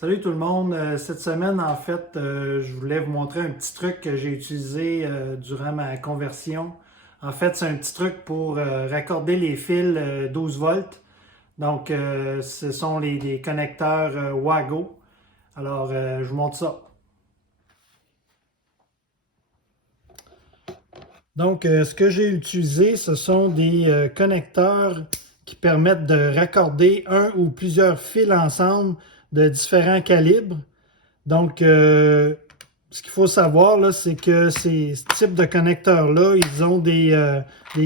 Salut tout le monde. Cette semaine, en fait, je voulais vous montrer un petit truc que j'ai utilisé durant ma conversion. En fait, c'est un petit truc pour raccorder les fils 12 volts. Donc, ce sont les connecteurs Wago. Alors, je vous montre ça. Donc, ce que j'ai utilisé, ce sont des connecteurs qui permettent de raccorder un ou plusieurs fils ensemble de différents calibres. Donc, ce qu'il faut savoir, là, c'est que ces types de connecteurs-là, ils ont des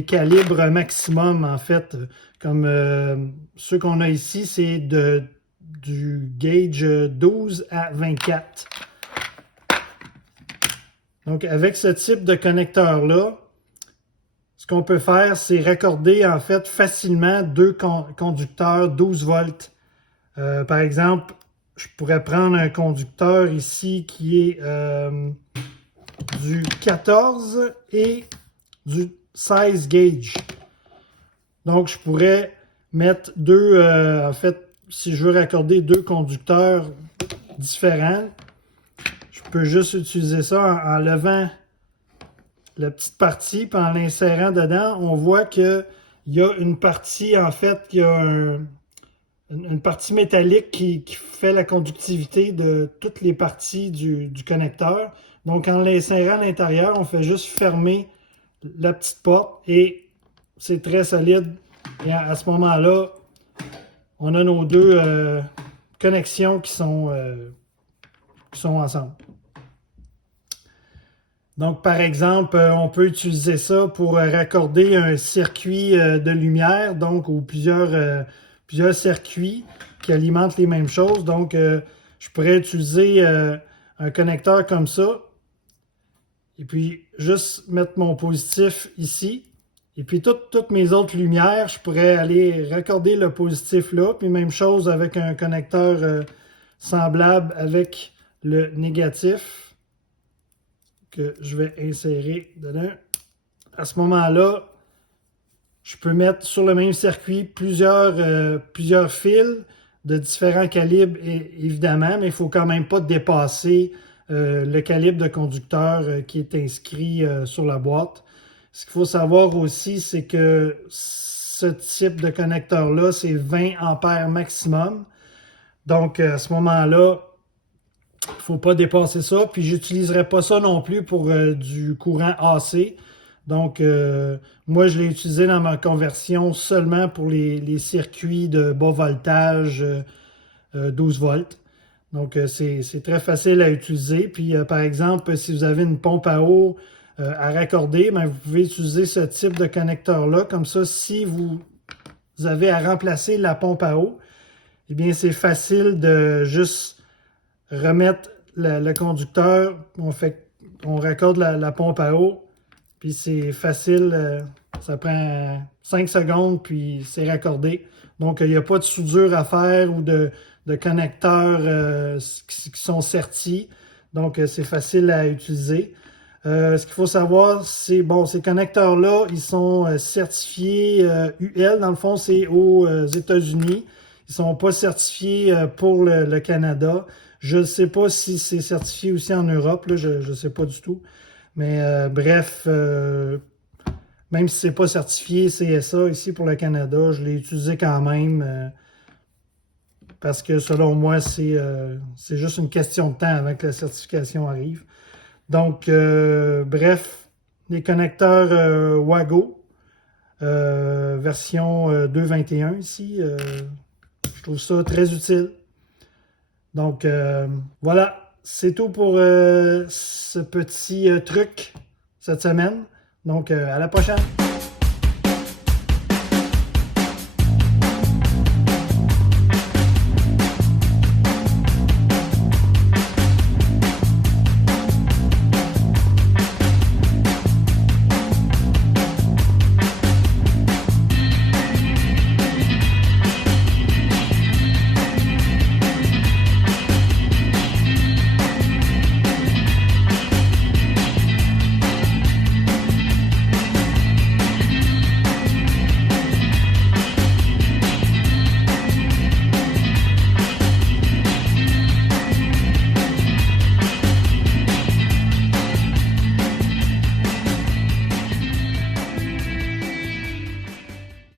calibres maximum, en fait. Comme ceux qu'on a ici, c'est du gauge 12 à 24. Donc, avec ce type de connecteur-là, ce qu'on peut faire, c'est raccorder, en fait, facilement deux conducteurs 12 volts. Par exemple, je pourrais prendre un conducteur ici qui est du 14 et du 16 gauge. Donc, je pourrais mettre deux, en fait, si je veux raccorder deux conducteurs différents, je peux juste utiliser ça en levant la petite partie, puis en l'insérant dedans, on voit qu'il y a une partie, en fait, qui a une partie métallique qui fait la conductivité de toutes les parties du connecteur. Donc, en l'insérant à l'intérieur, on fait juste fermer la petite porte et c'est très solide. Et à ce moment-là, on a nos deux connexions qui sont ensemble. Donc, par exemple, on peut utiliser ça pour raccorder un circuit de lumière, donc, ou plusieurs circuits qui alimentent les mêmes choses. Donc, je pourrais utiliser un connecteur comme ça. Et puis, juste mettre mon positif ici. Et puis, toutes mes autres lumières, je pourrais aller raccorder le positif là. Puis, même chose avec un connecteur semblable avec le négatif que je vais insérer dedans. À ce moment-là, je peux mettre sur le même circuit plusieurs fils de différents calibres, évidemment, mais il ne faut quand même pas dépasser le calibre de conducteur qui est inscrit sur la boîte. Ce qu'il faut savoir aussi, c'est que ce type de connecteur-là, c'est 20 ampères maximum. Donc, à ce moment-là, il ne faut pas dépasser ça. Puis, je n'utiliserai pas ça non plus pour du courant AC. Donc, moi, je l'ai utilisé dans ma conversion seulement pour les circuits de bas voltage 12 volts. Donc, c'est très facile à utiliser. Puis, par exemple, si vous avez une pompe à eau à raccorder, ben, vous pouvez utiliser ce type de connecteur-là. Comme ça, si vous avez à remplacer la pompe à eau, eh bien, c'est facile de juste remettre le conducteur. On raccorde la pompe à eau. Puis c'est facile, ça prend 5 secondes, puis c'est raccordé. Donc, il n'y a pas de soudure à faire ou de connecteurs qui sont sertis. Donc, c'est facile à utiliser. Ce qu'il faut savoir, c'est, bon, ces connecteurs-là, ils sont certifiés UL. Dans le fond, c'est aux États-Unis. Ils ne sont pas certifiés pour le Canada. Je ne sais pas si c'est certifié aussi en Europe, là, je ne sais pas du tout. Mais bref, même si c'est pas certifié CSA ici pour le Canada, je l'ai utilisé quand même parce que selon moi, c'est juste une question de temps avant que la certification arrive. Donc, bref, les connecteurs Wago, version 2.21 ici, je trouve ça très utile. Donc, voilà, c'est tout pour ce petit truc cette semaine. Donc, à la prochaine!